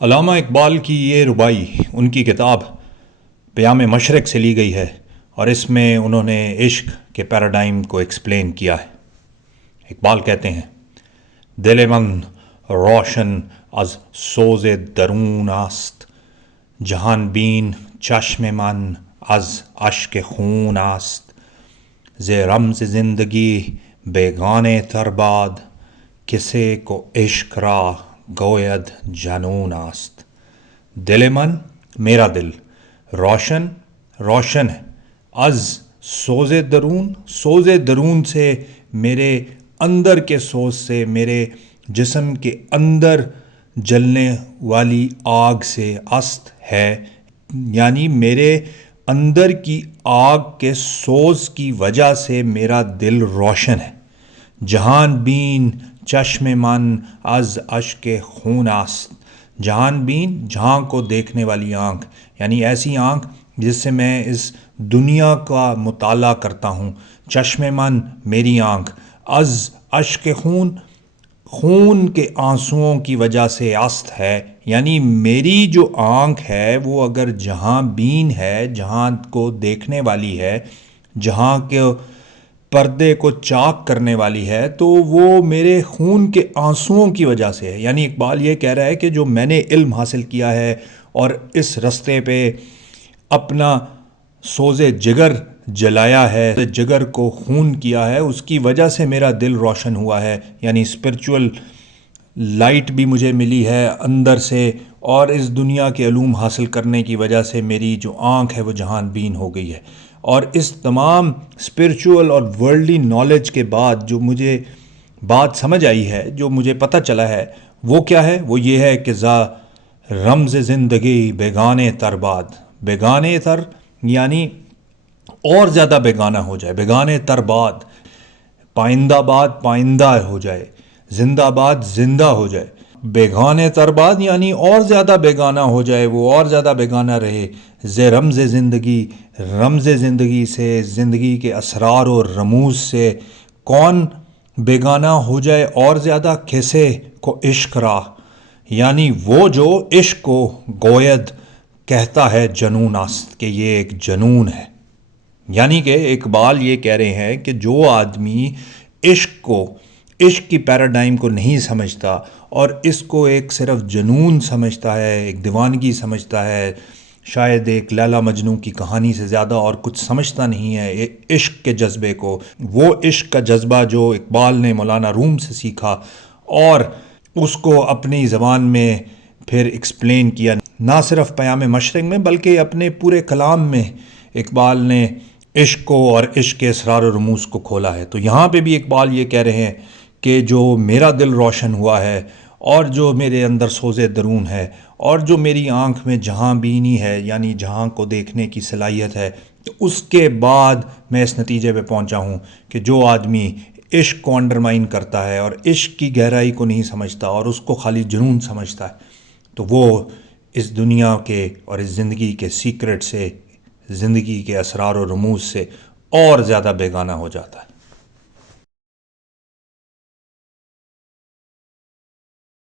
علامہ اقبال کی یہ ربائی ان کی کتاب پیام مشرق سے لی گئی ہے اور اس میں انہوں نے عشق کے پیراڈائم کو ایکسپلین کیا ہے۔ اقبال کہتے ہیں، دل من روشن از سوز درون است، جہان بین چشم من از اشک خون است، ز رمز زندگی بیگانه تر باد، کسی کو عشق را گوید جنون است۔ دل من، میرا دل، روشن ہے، از سوز درون سے، میرے اندر کے سوز سے، میرے جسم کے اندر جلنے والی آگ سے، است ہے، یعنی میرے اندر کی آگ کے سوز کی وجہ سے میرا دل روشن ہے۔ جہان بین چشم من از اشک خون است، جہان بین، جہاں کو دیکھنے والی آنکھ، یعنی ایسی آنکھ جس سے میں اس دنیا کا مطالعہ کرتا ہوں۔ چشم من، میری آنکھ، از اشک خون کے آنسوؤں کی وجہ سے، است ہے، یعنی میری جو آنکھ ہے وہ اگر جہاں بین ہے، جہاں کو دیکھنے والی ہے، جہاں کے پردے کو چاک کرنے والی ہے، تو وہ میرے خون کے آنسوؤں کی وجہ سے ہے۔ یعنی اقبال یہ کہہ رہا ہے کہ جو میں نے علم حاصل کیا ہے اور اس رستے پہ اپنا سوز جگر جلایا ہے، جگر کو خون کیا ہے، اس کی وجہ سے میرا دل روشن ہوا ہے، یعنی اسپرچول لائٹ بھی مجھے ملی ہے اندر سے، اور اس دنیا کے علوم حاصل کرنے کی وجہ سے میری جو آنکھ ہے وہ جہان بین ہو گئی ہے۔ اور اس تمام اسپرچول اور ورلڈلی نالج کے بعد جو مجھے بات سمجھ آئی ہے، جو مجھے پتہ چلا ہے، وہ کیا ہے؟ وہ یہ ہے کہ رمز زندگی بیگانے تر باد، بیگانے تر یعنی اور زیادہ بیگانہ ہو جائے، بیگانے تر باد، پائندہ باد پائندہ ہو جائے، زندہ باد زندہ ہو جائے، بیگانے تر باد یعنی اور زیادہ بیگانہ ہو جائے، وہ اور زیادہ بیگانہ رہے۔ رمز زندگی سے، زندگی کے اسرار و رموز سے کون بیگانہ ہو جائے اور زیادہ؟ کیسے کو عشق را، یعنی وہ جو عشق کو گوید کہتا ہے جنون است، کہ یہ ایک جنون ہے۔ یعنی کہ اقبال یہ کہہ رہے ہیں کہ جو آدمی عشق کی پیراڈائم کو نہیں سمجھتا اور اس کو ایک صرف جنون سمجھتا ہے، ایک دیوانگی سمجھتا ہے، شاید ایک لیلا مجنوں کی کہانی سے زیادہ اور کچھ سمجھتا نہیں ہے عشق کے جذبے کو، وہ عشق کا جذبہ جو اقبال نے مولانا روم سے سیکھا اور اس کو اپنی زبان میں پھر ایکسپلین کیا، نہ صرف پیام مشرق میں بلکہ اپنے پورے کلام میں اقبال نے عشق کو اور عشق کے اسرار و رموز کو کھولا ہے۔ تو یہاں پہ بھی اقبال یہ کہہ رہے ہیں کہ جو میرا دل روشن ہوا ہے اور جو میرے اندر سوز درون ہے اور جو میری آنکھ میں جہاں بینی ہے، یعنی جہاں کو دیکھنے کی صلاحیت ہے، تو اس کے بعد میں اس نتیجے پہ پہنچا ہوں کہ جو آدمی عشق کو انڈرمائن کرتا ہے اور عشق کی گہرائی کو نہیں سمجھتا اور اس کو خالی جنون سمجھتا ہے، تو وہ اس دنیا کے اور اس زندگی کے سیکرٹ سے، زندگی کے اسرار و رموز سے اور زیادہ بیگانہ ہو جاتا ہے۔